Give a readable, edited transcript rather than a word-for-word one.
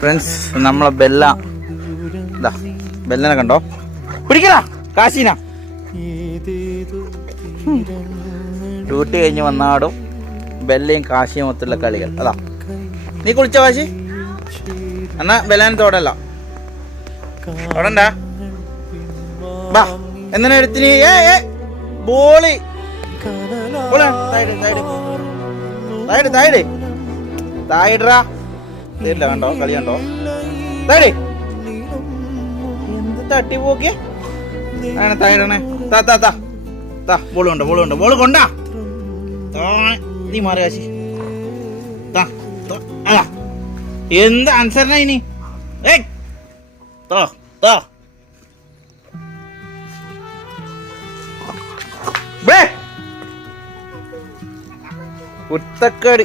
Friends, നമ്മളെ ബെല്ലനെ കണ്ടോ? പിടിക്കടാ കാശീന. Duty കഴിഞ്ഞ് വന്നാടും ബെല്ലയും കാശിയും മൊത്തമുള്ള കളികൾ. അതാ നീ കുളിച്ച കാശി എന്നാ ബെല്ലാൻ തോടല്ല തോടണ്ട. ബാ എന്തിനാ എടുത്തിന് ബോളി തായിടാ തരില്ല. കണ്ടോ കളി കണ്ടോ? താഴെ എന്ത് തട്ടി പോക്കിയ തായിടണേ. ബോള് കൊണ്ടോ ബോള് കൊണ്ടാ. നീ മാറി കാശി. എന്ത് ആൻസറിന ഇനി? കുത്തക്കടി.